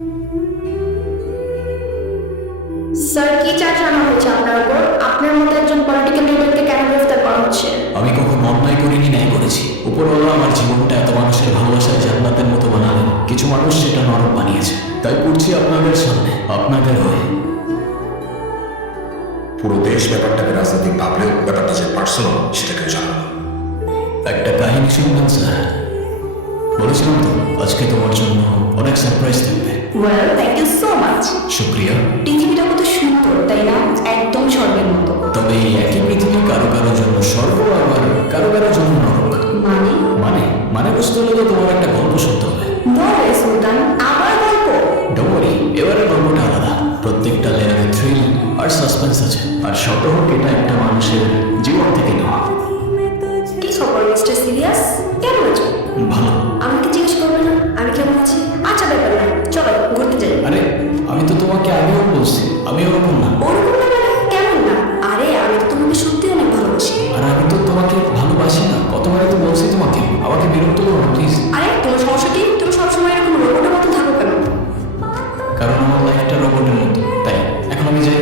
Sir, কি charge আনা হয়েছে আপনার উপর? আপনার মতো একজন পলিটিক্যাল লিডারকে কেন গ্রেফতার করা হচ্ছে? আমি কখনো অন্যায় করিনি, ন্যায় করেছি। উপরওয়ালা আমার জীবনটা এত মানুষের ভালোবাসায় জান্নাতের মতো বানালেন, কিছু মানুষ সেটা নরক বানিয়েছে। তাই পড়ছি আপনাদের সামনে, আপনাদের হয়ে। পুরো দেশ ব্যাপারটাকে রাজনৈতিক ভাবলেও ব্যাপারটা যে পার্সোনাল সেটা কেউ জানে না। একটা কাহিনী শুনবেন স্যার? বলেছিলাম তো আজকে তোমার জন্য অনেক সারপ্রাইজ থাকবে। Well, thank you so much. শুক্রিয়া। পৃথিবীটা কত সুন্দর, তাই না? একদম স্বর্গের মতো। তবে এই একই পৃথিবী কারো কারোর জন্য স্বর্গ, আবার কারো কারোর জন্য নরক। মানে? মানে মানে বুঝতে হলে তো তোমার একটা গল্প শুনতে হবে। বলে সুলতান, আবার গল্প? ডোমরি, এবারে গল্পটা আলাদা। প্রত্যেকটা লেয়ারে থ্রিল আর সাসপেন্স আছে, আর শত হোক এটা একটা মানুষের জীবন থেকে নেওয়া। কি খবর মিস্টার সিরিয়াস? কেমন আছো? ভালো। আমাকে জিজ্ঞেস করবে না আমি কেমন আছি? আচ্ছা, ব্যাপার না, চলো ঘুরতে যাই। আরে আমি তো তোমাকে আগেও বলছি আমি ওরকম না। ওরকম না মানে কেমন না? আরে আমি তো তোমাকে সত্যি অনেক ভালোবাসি। আর আমি তো তোমাকে ভালোবাসি না, কতবারই তো বলছি তোমাকে। আমাকে বিরক্ত করো না প্লিজ। আরে তোমার সমস্যা কি? তুমি সবসময় এরকম রোবটের মতো থাকো কেন? কারণ আমার লাইফটা রোবটের মতো, তাই এখন আমি যাই।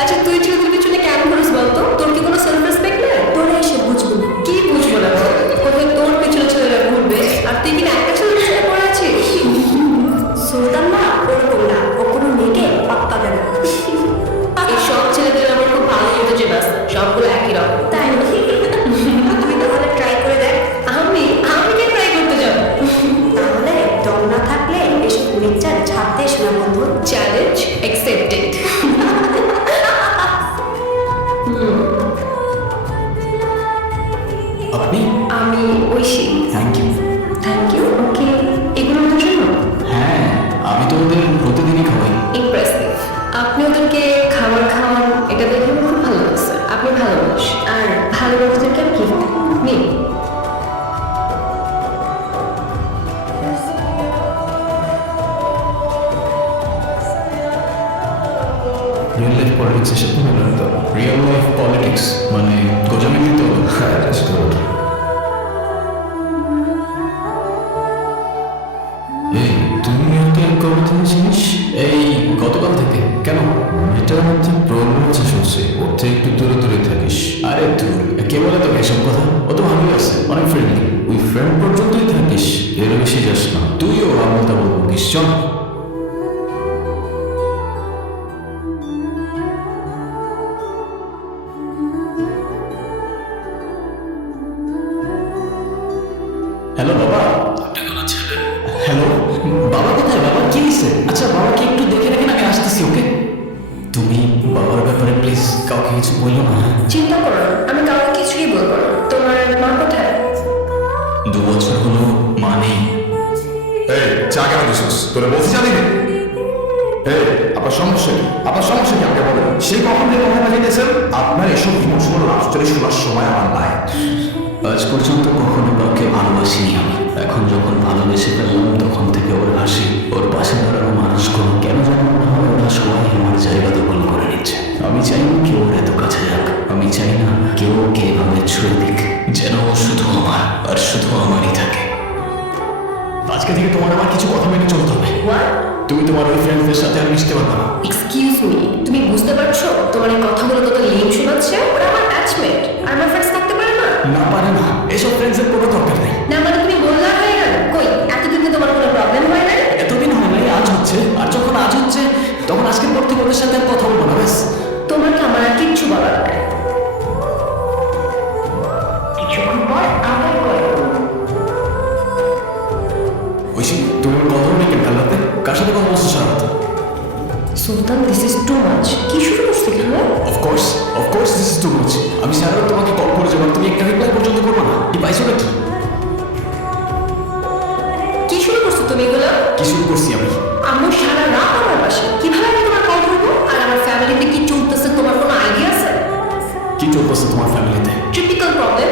আচ্ছা, তুই চৌধুরীর পিছনে কেন ঘুরিস বলতো? তোর কি কোনো সেলফ রেসপেক্ট নেই? তোরা এসে বুঝবো না। কি বুঝবো না? কোথায় তোর পিছনে ছেলেরা ঘুরবে আর তুই কিনা একটা ছেলের পিছনে পড়ে আছিস? সুলতান না ওরকম না, ও কোনো মেয়েকে পাত্তা দেয় না। এই সব ছেলেদের আমার খুব ভালো লেগেছে, ব্যাস সবগুলো একই রকম, তাই না? তুই তাহলে ট্রাই করে দেখ। আমি কি ট্রাই করতে যাবো? তাহলে দম না থাকলে এসব লেকচার ছাড়তে এসো না বন্ধু। Challenge accepted. আপনি? আমি Oishee. Thank you. Thank you. Okay, এগুলো ওদের জন্য? হ্যাঁ, আমি তো ওদের প্রতিদিনই খাওয়াই। ইমপ্রেসিভ। আপনি ওদেরকে খাবার খাওয়ান, এটা দেখে আমার খুব ভালো লাগছে। আপনি ভালো মানুষ, আর ভালো মানুষদেরকে গিফট নিন। রিয়েল লাইফ পলিটিক্স এসব তো বললেন তো। রিয়েল লাইফ পলিটিক্স মানে গোজামিনি তো। হ্যাঁ, সেটা বটে। এই তুমি ওকে কবে থেকে চিনিস? এই গতকাল থেকে। কেন? এটার মধ্যে প্রবলেম আছে শুনছি, ওর থেকে একটু দূরে দূরে থাকিস। আরে দূর, কে বলে তোকে এসব কথা? ও তো ভালোই আছে, অনেক ফ্রেন্ডলি। ওই ফ্রেন্ড পর্যন্তই থাকিস, এর বেশি যাস না। তুইও আমল তাবল বকিস, চল। হ্যালো বাবা। হ্যালো বাবা, কোথায়? বাবা কি হয়েছে? আচ্ছা বাবাকে একটু দেখে রাখেন, আমি আসতেছি। ওকে, তুমি বাবার ব্যাপারে প্লিজ কাউকে কিছু বললো না। চিন্তা করো না, আমি কাউকে কিছুই বলবো না। তোমার মা কোথায়? 2 বছর হলো মা নেই। এই চা কেন দিছিস? তোরা বলছি জানি না। এই আপনার সমস্যা কি? আপনার সমস্যা কি আমাকে বলেন। সেই কখন থেকে কথা বাজিয়েছেন? আপনার এসব ইমোশনাল আফটারে শোনার সময় আমার নাই। আজ পর্যন্ত কখনো কাউকে ভালোবাসিনি আমি। এখন যখন ভালোবেসে ফেললাম তখন থেকে ওর হাসি, ওর পাশে দাঁড়ানো মানুষগুলো কেন যেন মনে হয় ওরা সবাই আমার জায়গা দখল করে নিচ্ছে। আমি চাই না কেউ ওর এত কাছে যাক, আমি চাই না কেউ ওকে এভাবে ছুঁয়ে দিক। যেন ও শুধু আমার আর শুধু আমারই থাকে। আজকে থেকে তোমার আমার কিছু কথা মেনে চলতে হবে। হোয়াট? তুমি তোমার ওই ফ্রেন্ডসদের সাথে আর মিশতে পারবে না। এক্সকিউজ মি, তুমি বুঝতে পারছো তোমার এই কথাগুলো কত লিম শোনাচ্ছে? ওরা আমার ব্যাচমেট, আর আমার ফ্রেন্ডস থাকতে পারে না? না পারে না, এসব ফ্রেন্ডসের কোনো দরকার নেই। না মানে তুমি বললা হয়ে গেল? কই এতদিন কি তোমার কোনো প্রবলেম হয় না? এতদিন হয় নাই, আজ হচ্ছে। আর যখন আজ হচ্ছে তখন আজকের পর থেকে ওদের সাথে আর কথা বলবো না, ব্যাস। তোমার কি আমার আর কিচ্ছু বলার নাই? কিছুক্ষণ পর আবার কল করবো। ঐশী, তুমি আমার কথা বলে কেন কাল রাতে? কার সাথে কথা বলছো সারা রাত? সুলতান, দিস ইজ টু মাচ। কি শুরু করছো এখানে? Of course this is too much. আমি সারা রাত তোমাকে কল করে যাবো, তুমি একটা রিপ্লাই পর্যন্ত করবো না। কি পাইছো নাকি? কি শুরু করছো তুমি এগুলো? কি শুরু করছি আমি? আমার সারা রাত আমার বাসায়, কিভাবে আমি তোমার কল করবো? আর আমার ফ্যামিলিতে কি চলতেছে তোমার কোনো আইডিয়া আছে? কি চলতেছে তোমার ফ্যামিলিতে? Typical problem.